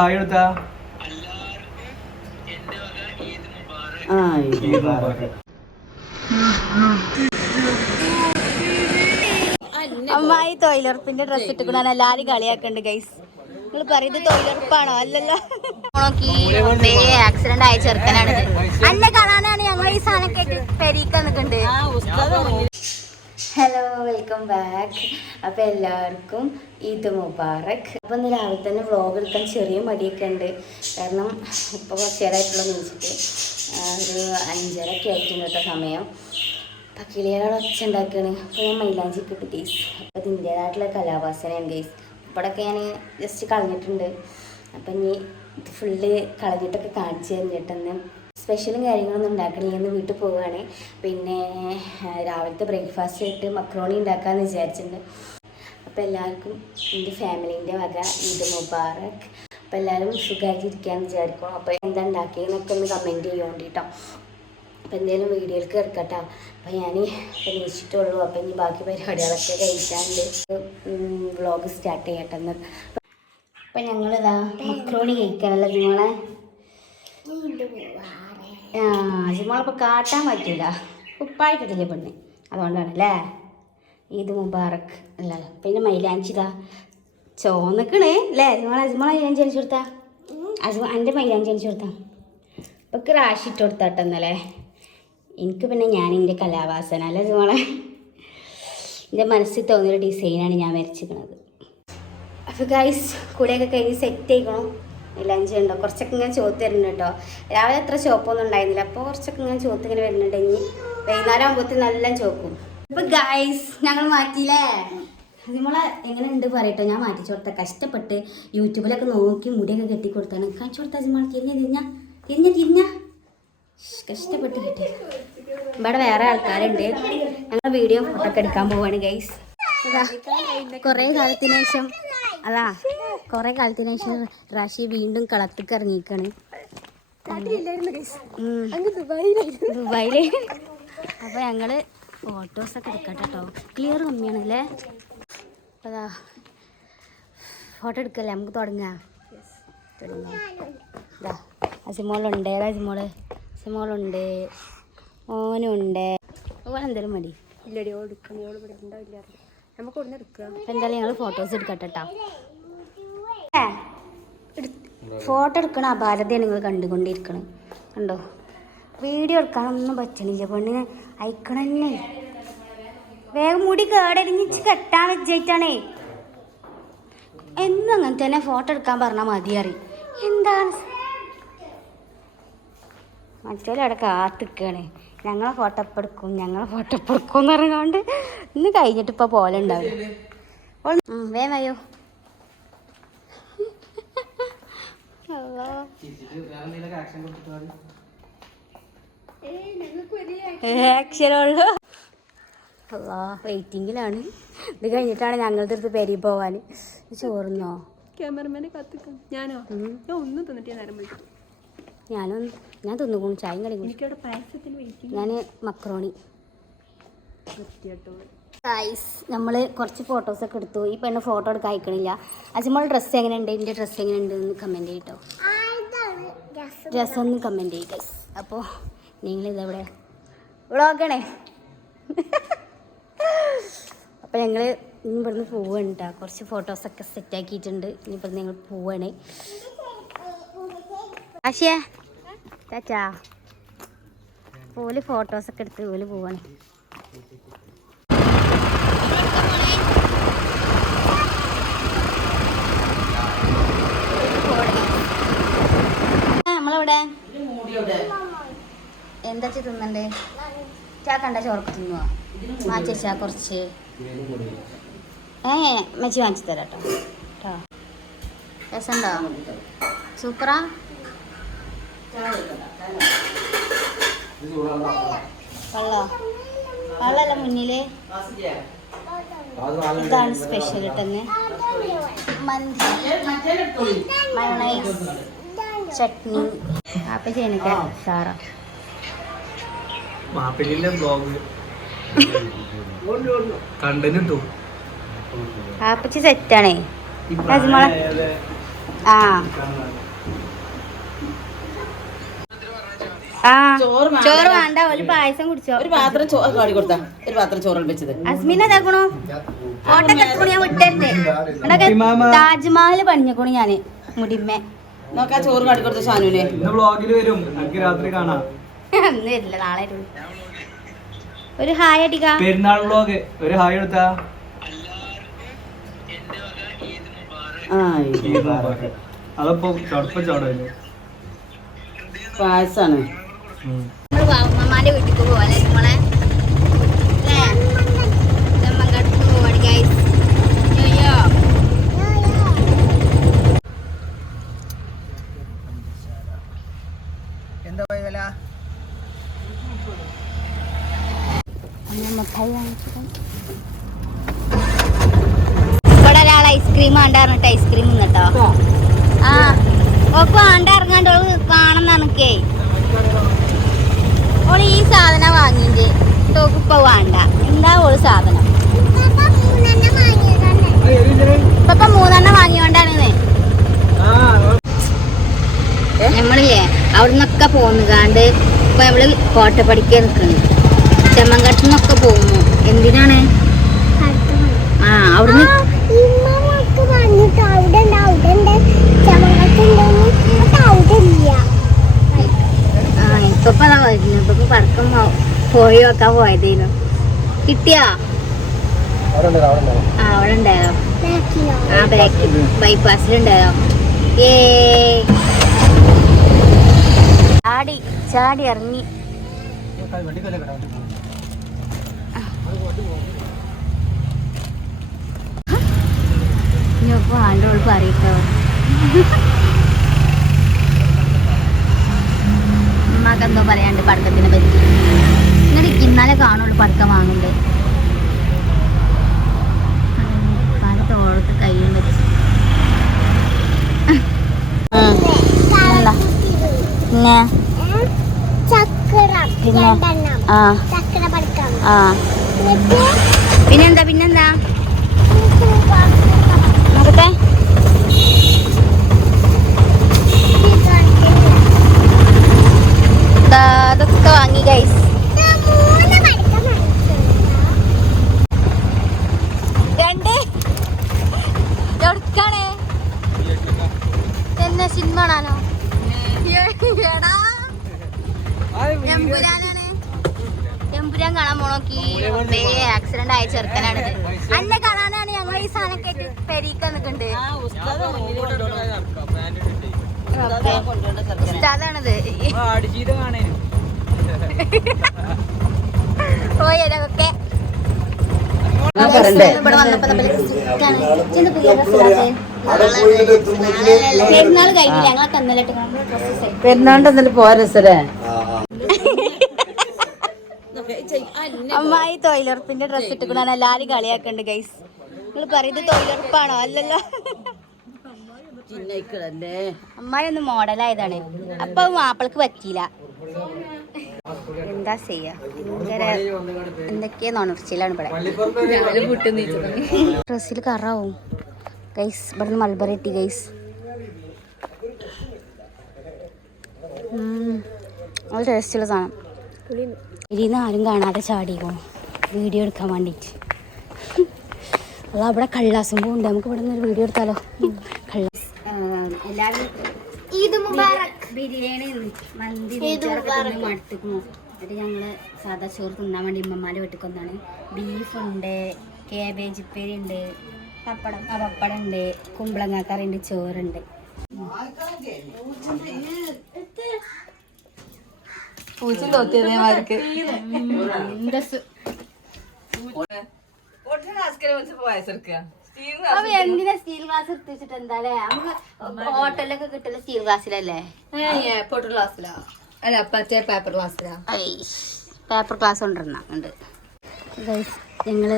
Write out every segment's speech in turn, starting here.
Hi എടുത്താ ആ അമ്മായി തൊഴിലുറപ്പിന്റെ ഡ്രസ് ഇട്ടുകൊണ്ടാണ് എല്ലാരും കളിയാക്കണ്ട് ഗൈസ് നിങ്ങൾ പറയുന്നത് തൊഴിലുറപ്പാണോ? അല്ലല്ലോ. ആക്സിഡന്റ് ആയ ചെറുക്കനാണ് അല്ല കാണാനാണ് ഞങ്ങൾ ഈ സാധനം കേട്ട് പെരീക്കാൻ നിൽക്കുന്നുണ്ട് ഹലോ വെൽക്കം ബാക്ക് അപ്പോൾ എല്ലാവർക്കും ഈദ് മുബാറക്. അപ്പോൾ ഇന്ന് രാവിലെ തന്നെ വ്ളോഗ് എടുക്കാൻ ചെറിയ മടിയൊക്കെ ഉണ്ട്. കാരണം ഇപ്പോൾ കുറച്ച് നേരമായിട്ടുള്ള നീച്ചിട്ട് ഒരു അഞ്ചരയൊക്കെ ആയിട്ടുണ്ട് കേട്ടോ സമയം. അപ്പം കിളികളെ ഒച്ച ഉണ്ടാക്കുകയാണ് അപ്പോൾ ഞാൻ മൈലാഞ്ചി കിട്ടി ഗെയ്സ് അപ്പോൾ ഇതിന്റേതായിട്ടുള്ള കലാവാസനയാണ് ഗെയ്സ് ഇപ്പോഴൊക്കെ ഞാൻ ജസ്റ്റ് കളഞ്ഞിട്ടുണ്ട്. അപ്പം ഇനി ഇത് ഫുള്ള് കളഞ്ഞിട്ടൊക്കെ കാണിച്ചു തന്നിട്ടെന്ന് സ്പെഷ്യലും കാര്യങ്ങളൊന്നും ഉണ്ടാക്കണില്ല. ഇന്ന് വീട്ടിൽ പോവുകയാണ്. പിന്നെ രാവിലത്തെ ബ്രേക്ക്ഫാസ്റ്റ് ആയിട്ട് മക്രോണി ഉണ്ടാക്കാമെന്ന് വിചാരിച്ചിട്ടുണ്ട്. അപ്പോൾ എല്ലാവർക്കും എന്റെ ഫാമിലീന്റെ വക ഈദ് മുബാറക്. അപ്പോൾ എല്ലാവരും സുഖമായിട്ടിരിക്കാമെന്ന് വിചാരിക്കും അപ്പോൾ എന്താ ഉണ്ടാക്കിയെന്നൊക്കെ ഒന്ന് കമന്റ് ചെയ്യുകൊണ്ട് കേട്ടോ അപ്പോൾ എന്തെങ്കിലും വീഡിയോയിൽ എടുക്കട്ടോ അപ്പോൾ ഞാൻ എണീച്ചിട്ടുള്ളൂ. അപ്പോൾ ഇനി ബാക്കി പരിപാടികളൊക്കെ കഴിക്കാണ്ട് വ്ളോഗ് സ്റ്റാർട്ട് ചെയ്യട്ടെ എന്ന് അപ്പം ഞങ്ങളിതാ മക്രോണി കഴിക്കാനല്ല നിങ്ങളെ? ആ ജിമോളിപ്പോൾ കാട്ടാൻ പറ്റില്ല ഉപ്പായിട്ടിട്ടില്ലേ പെണ്ണ്? അതുകൊണ്ടാണ് അല്ലേ ഈദ് മുബാറക്ക് അല്ല പിന്നെ മൈലാഞ്ചിതാ. ചോന്നക്കണേ അല്ലേ? ജിമോളെ അജ്മോൾ മൈലാഞ്ചി അടിച്ചു കൊടുത്താ? അജു എന്റെ മൈലാഞ്ചി അടിച്ചു കൊടുത്താ? ഇപ്പൊക്ക് റാശി ഇട്ട് കൊടുത്താട്ടോ ഇന്നലെ. എനിക്ക് പിന്നെ ഞാൻ എന്റെ കലാവാസന അല്ലേ അജ്മോളെ? എന്റെ മനസ്സിൽ തോന്നിയൊരു ഡിസൈനാണ് ഞാൻ വരച്ചിരിക്കുന്നത് അപ്പോൾ ഗൈസ് കൂടെയൊക്കെ കഴിഞ്ഞ് സെറ്റ് ചെയ്യണം ലഞ്ച് ഉണ്ടോ? കുറച്ചൊക്കെ ഇങ്ങനെ ചോത്ത് വരുന്നുണ്ട് കേട്ടോ. രാവിലെ അത്ര ചോപ്പൊന്നും ഉണ്ടായിരുന്നില്ല. അപ്പോൾ കുറച്ചൊക്കെ ഇങ്ങനെ ചോത്ത് ഇങ്ങനെ വരുന്നുണ്ട്. ഇനി വൈകുന്നേരം ആകുമ്പോഴത്തേക്ക് നല്ല ചോക്കും ഇപ്പം ഗൈസ് ഞങ്ങൾ മാറ്റിയില്ലേ? നമ്മളെ എങ്ങനെ ഉണ്ട് പറയട്ടോ? ഞാൻ മാറ്റി കൊടുത്ത. കഷ്ടപ്പെട്ട് യൂട്യൂബിലൊക്കെ നോക്കി മുടിയൊക്കെ കെട്ടി കൊടുത്താണ്. കാണിച്ചു കൊടുത്താൽ അജിമാൾ തിരിഞ്ഞ തിരിഞ്ഞ. തിരിഞ്ഞ തിരിഞ്ഞ. കഷ്ടപ്പെട്ട് കിട്ടി. ഇവിടെ വേറെ ആൾക്കാരുണ്ട്. ഞങ്ങൾ വീഡിയോ ഫോട്ടോ ഒക്കെ എടുക്കാൻ പോവാണ് ഗൈസ് കുറേ കാലത്തിന് ശേഷം അതാ കൊറേ കാലത്തിന് ശേഷം റാഷി വീണ്ടും കളത്തിക്ക് ഇറങ്ങിക്കാണ് ദുബായിൽ. അപ്പൊ ഞങ്ങൾ ഫോട്ടോസ് ഒക്കെ എടുക്കട്ടെ കേട്ടോ ക്ലിയർ കമ്മിയാണല്ലേ അല്ലേ അതാ ഫോട്ടോ എടുക്കല്ലേ? നമുക്ക് തുടങ്ങാം. തുടങ്ങാം. ഇതാ അസിമോളുണ്ട്. ഏതാ അസിമോൾ? അസിമോളുണ്ട്. ഓനുണ്ട് ഓൻ എന്തേലും മതി. ഇല്ലടി ഓൾ എടുക്കണം. ഓൾ ഇവിടെ ഉണ്ടാവില്ല നമുക്ക് ഇവിടെ എടുക്കുക എന്തായാലും ഞങ്ങൾ ഫോട്ടോസ് എടുക്കട്ടെ കേട്ടോ ഫോട്ടോ എടുക്കണ അപാരതയാണ് നിങ്ങൾ കണ്ടുകൊണ്ടിരിക്കണം കണ്ടോ? വീഡിയോ എടുക്കാനൊന്നും പറ്റണില്ല. പെണ്ണിന് അയക്കണന്നെ. വേഗം മുടി കേടരിഞ്ഞിച്ച് കെട്ടാൻ വെച്ചിട്ടാണേ. എന്നും അങ്ങനെ തന്നെ ഫോട്ടോ എടുക്കാൻ പറഞ്ഞാൽ മതി അറി എന്താണ്? മറ്റോലവിടെ കാത്തിക്കാണ് ഞങ്ങളെ ഫോട്ടോ ഇപ്പം എടുക്കും ഞങ്ങളെ ഫോട്ടോ ഇപ്പം എടുക്കും എന്ന് പറഞ്ഞുകൊണ്ട് ഇന്ന് കഴിഞ്ഞിട്ട് ഇപ്പോൾ പോലെ ഉണ്ടാവില്ല വേഗം ആക്ഷനുള്ളൂ അല്ലാ വെയിറ്റിങ്ങിലാണ് ഇത് കഴിഞ്ഞിട്ടാണ് ഞങ്ങളുടെ അടുത്ത് പെരി പോവാൻ. ചോറുന്നോ? ക്യാമറമാനെ കത്തിക്കും. ഞാനോ? ഞാൻ ഒന്നും തന്നിട്ട് നേരം വിളിക്കും ഞാനും ഞാൻ തിന്നുകൂണു ചായയും കളി ഞാൻ മക്രോണി. ഗൈസ് നമ്മൾ കുറച്ച് ഫോട്ടോസൊക്കെ എടുത്തു. ഈ പെണ്ണ് ഫോട്ടോ എടുക്കാൻ അയക്കണില്ല. അച്ഛമ്മൾ ഡ്രസ്സ് എങ്ങനെയുണ്ട്? എന്റെ ഡ്രസ്സ് എങ്ങനെയുണ്ട് എന്ന് കമന്റ് ചെയ്യട്ടോ. ഡ്രസ്സ് ഒന്ന് കമന്റ് ചെയ്യും ഗൈസ് അപ്പോൾ നിങ്ങൾ ഇതെവിടെ വ്ളോഗണേ. അപ്പോൾ ഞങ്ങൾ ഇനി ഇവിടുന്ന് പോവാണ് കേട്ടോ കുറച്ച് ഫോട്ടോസൊക്കെ സെറ്റാക്കിയിട്ടുണ്ട് ഇനി ഇവിടുന്ന് ഞങ്ങൾ പോവുകയാണ് ആശയ. ചാച്ചാ ഓൽ ഫോട്ടോസൊക്കെ എടുത്ത് ഓൽ പോവാണ്. നമ്മളവിടെ? എന്താ ചെ തിന്നണ്ടേ ചാക്കണ്ട ചോർക്ക് തിന്നുവാ? മാച്ചാ കുറച്ച്. ഏ മച്ചി വാങ്ങിച്ചു തരാം കേട്ടോ കേട്ടോ സൂപ്പറാ? വെള്ളോ വെള്ളമല്ല മുന്നിൽ ഇതാണ് സ്പെഷ്യൽ തന്നെ മന്തി മയോണൈസ് ചട്നി അപ്പം ചെയ്യുന്നൊക്കെ സാറ മാപ്പിളിന്റെ ബ്ലോഗ് കിട്ടും ആപ്പച്ചി സെറ്റാണേ ആ ആ ചോറ് വേണ്ട. ഒരു പായസം കുടിച്ചോ. ഒരു പാത്രം ചോറ് കാടി കൊടുത്താ. ഒരു പാത്രം ചോറ് വെച്ചത്. അസ്മിൻ അതാക്കണോ ഓട്ടൊക്കെ എത്തണു ഞാൻ വിട്ടരുന്നേ താജ്മഹൽ പണിഞ്ഞക്കണു ഞാൻ മുടിമ്മേ. നോക്കാ ചോറ് കാടി കൊടുത്ത ഷാനുവിനെ ഇന്ന് വ്ളോഗിൽ വരും. രാത്രി കാണാം. അന്ന് വരില്ല നാളെ ഒരു ഹായ് അടിക്ക പെരുന്നാൾ വ്ളോഗ്. ഒരു ഹായ് എടുത്താ ആ അതപ്പോ ചടപ്പ ചടല്ലേ പായസാണ്. നമ്മൾ ഉമ്മമാന്റെ വീട്ടിക്ക് പോവാല്ലേ നമ്മളെ ചെമ്മങ്കടത്ത് പോവാണ് ഗൈസ് അയ്യോ എന്താ വില മിഠായി വാങ്ങിച്ചിട്ട് ഇവിടെ ഒരാൾ ഐസ്ക്രീം വേണ്ട പറഞ്ഞിട്ട് ഐസ്ക്രീം കേട്ടോ ആ ഓക്ക് വേണ്ട ഇറങ്ങാണ്ട് ഓൾ കാണണം നനക്കേ ഓൾ ഈ സാധനം വാങ്ങിന്റെ ഇപ്പൊ വേണ്ട. എന്താ ഒരു സാധനം. ഇപ്പൊ മൂന്നെണ്ണം വാങ്ങിയോണ്ടാണ് നമ്മളില്ലേ അവിടെ നിന്നൊക്കെ പോന്നുകാണ്ട് ഇപ്പൊ നമ്മൾ കോട്ടപ്പടിക്ക് നിൽക്കുന്നു ചെമ്മങ്കട്ടിൽ പോകുന്നു എന്തിനാണ്? ആ അവിടുന്ന് ആ ഇപ്പൊ അതാ വരുന്നു ഇപ്പൊ പടക്കം പോ- പോയി? വെക്കാൻ പോയതേനു. കിട്ടിയാ? ആ അവിടെ ഉണ്ടായോ ആ ബാക്ക്. ബൈപ്പാസിലുണ്ടായോ ഏ. ചാടി ചാടി ഇറങ്ങി. ഇനിയിപ്പോ ആണ്ടോട് പറയട്ടോ ഉമ്മാക്ക് എന്തോ പറയാണ്ട് പടക്കത്തിനെ പറ്റി. ഇങ്ങനെ ഇന്നാലെ കാണുള്ളൂ പടക്കം ആ പിന്നെന്താ പിന്നെന്താ നോക്കട്ടെ അതൊക്കെ വാങ്ങി ഗൈസ് രണ്ട് എവിടുക്കാണ് എന്നെ സിനിമ കാണാനോ എമ്പുരാൻ കാണാൻ പോണോക്കി ആക്സിഡന്റ് ആയ ചെറുക്കനാണിത് അന്നെ കാണാനാണ് ഞങ്ങൾ ഈ സാധനം കേട്ട് പെരീക്ക നിൽക്കുന്നുണ്ട് ഉസ്താദാണിത്. പോയതൊക്കെ നമ്മൾ ഇവിടെ വന്നപ്പോ നമ്മൾ പെരുന്നാൾ കഴിഞ്ഞില്ല? ഞങ്ങളൊക്കെ ഇന്നലെ എന്നാലും അമ്മായി തൊഴിലുറപ്പിന്റെ ഡ്രസ് ഇട്ടുകൊണ്ടാണ് എല്ലാരും കളിയാക്കണ്ട് ഗൈസ് നിങ്ങൾ പറയുന്നത് തൊഴിലുറപ്പാണോ? അല്ലല്ലോ. അമ്മായി ഒന്ന് മോഡലായതാണ് അപ്പൊ മാപ്പിളക്ക് പറ്റിയില്ല. എന്താ ചെയ്യാ? ഭയങ്കര എന്തൊക്കെയാ നുണർച്ചയിലാണ് ഇവിടെ. ഡ്രസ്സിൽ കറാവും. ഗൈസ് ഇവിടെ നിന്ന് മൽബറി ഇട്ടി ഗൈസ് നല്ല ടേസ്റ്റുള്ള സാധനം. ഇതിന്ന് ആരും കാണാതെ ചാടിക്കോ. വീഡിയോ എടുക്കാൻ വേണ്ടിയിട്ട് അല്ല അവിടെ കള്ളാസും ഉണ്ട് നമുക്ക് ഇവിടെ നിന്ന് ഒരു വീഡിയോ എടുത്താലോ? കള്ളാസ് എല്ലാവരും ബിരിയാണി മന്തി എന്നിട്ട് ഞങ്ങൾ സാധാ ചോറ് തിന്നാൻ വേണ്ടി ഇമ്മമാരെ വീട്ടിൽ കൊന്നാണ് ബീഫുണ്ട് കേബേജ് ഉപ്പേരി ഉണ്ട് പപ്പടം. ആ പപ്പടം ഉണ്ട് കുമ്പളങ്ങ കറിയുണ്ട് ഉണ്ട് ചോറുണ്ട് അപ്പൊ എന്തിനാ സ്റ്റീൽ ഗ്ലാസ് എടുത്ത്? വെച്ചിട്ട് എന്താ അല്ലേ നമുക്ക് ഹോട്ടലിലൊക്കെ കിട്ടുന്ന സ്റ്റീൽ ഗ്ലാസ്സിലല്ലേ പൊട്ടർ ഗ്ലാസ്സിലാ അല്ല പറ്റേ പേപ്പർ ഗ്ലാസ്സിലാ പേപ്പർ ഗ്ലാസ് കൊണ്ടിരുന്ന ഉണ്ട് ഗൈസ് ഞങ്ങൾ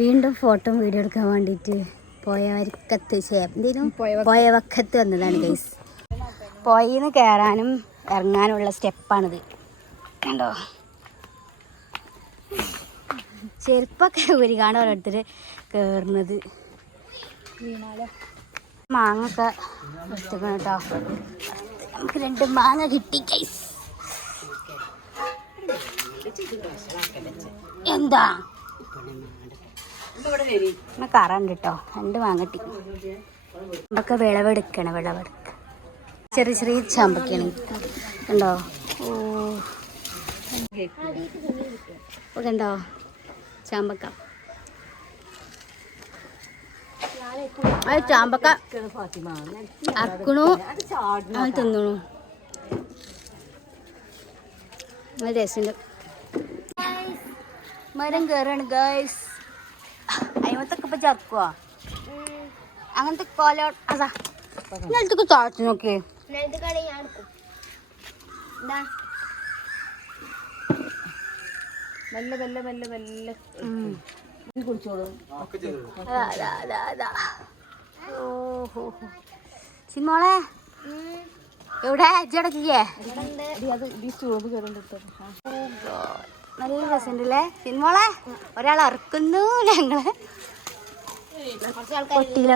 വീണ്ടും ഫോട്ടോ വീഡിയോ എടുക്കാൻ വേണ്ടിയിട്ട് പോയവർക്കത്ത് എന്തേലും പോയ വക്കത്ത് വന്നതാണ് ഗൈസ് പോയിന്ന് കയറാനും ഇറങ്ങാനുള്ള സ്റ്റെപ്പാണിത്. കണ്ടോ? ചെരുപ്പൊക്കെ ഒരു കാണാൻ ഓരോരുത്തർ കയറുന്നത് മാങ്ങൊക്കെ എടുത്തുക്കണം കേട്ടോ. നമുക്ക് രണ്ട് മാങ്ങ കിട്ടി ഗൈസ് എന്താ? നമുക്ക് കറണ്ട് കേട്ടോ രണ്ട് വാങ്ങട്ടി കിട്ടി വിളവെടുക്കണ വിളവെടുക്ക. ചെറിയ ചെറിയ ചാമ്പക്കാണ് കണ്ടോ? ഓ. ഓ കണ്ടോ? ചാമ്പക്ക. ചാമ്പക്ക അക്കണു അത് തിന്നണു. രസമുണ്ട് മരം കയറാണ് ഗൈസ് ചർക്കുവാ? അങ്ങനത്തെ കോല അതാ. നിലത്തൊക്കെ താഴ്ത്തി നോക്കിയേ. മെല്ലെ മെല്ലെ മെല്ലെ മെല്ലെ എവിടെ? കയറുന്നുണ്ട് നല്ല രസമുണ്ടല്ലേ? സിനിമോളെ ഒരാൾ ഇറക്കുന്നു ഞങ്ങൾ. പൊട്ടിയില.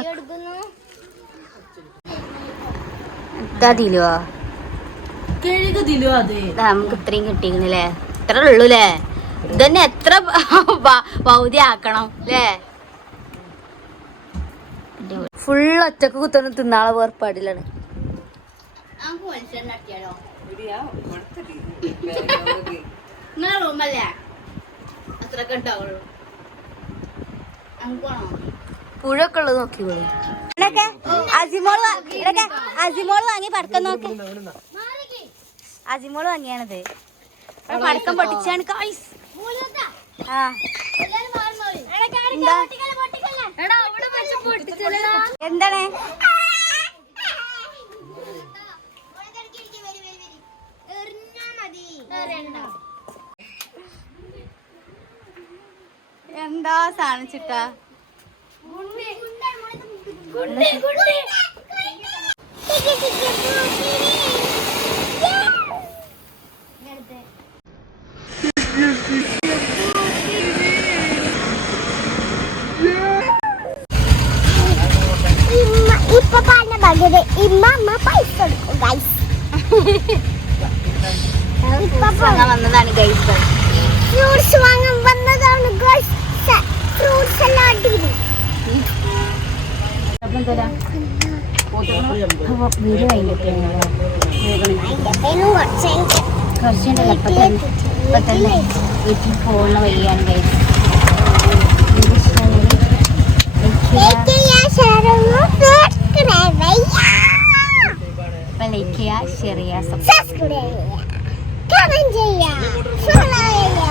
നമുക്ക് ഇത്രയും കിട്ടിയിരുന്നില്ലേ ഇത്ര ഉള്ളൂല്ലേ? ഇതന്നെ എത്ര പൗതി ആക്കണം അല്ലേ ഫുൾ ഒറ്റയ്ക്ക് കുത്തണം തിന്നാളെ വേർപ്പാടിലാണ് നിങ്ങളെ റൂമല്ലേ അത്രയൊക്കെ ഉണ്ടാവുള്ളൂ. പുഴൊക്കെ ഉള്ളത് നോക്കി അജിമോൾ വാങ്ങി പടക്കം നോക്കി. അജിമോൾ വാങ്ങിയാണത്. പടക്കം പൊട്ടിച്ചാണ് കായ്സ് ആ. എന്താ? എന്താണ്? എന്താ സാധനം ചിട്ടാ ഇപ്പൊ വീട് കഴിഞ്ഞിട്ട് കുറച്ചുണ്ടല്ലോ. ഇപ്പൊ തന്നെ ഇപ്പൊ തന്നെ വീട്ടിൽ പോകുന്ന വഴിയാണ് ചെയ്യാ ഷെയർ സബ്സ്ക്രൈബ് ചെയ്യുക ഷെയർ ചെയ്യുക സബ്സ്ക്രൈബ് കമന്റ് ചെയ്യാ ഫോളോ ചെയ്യാ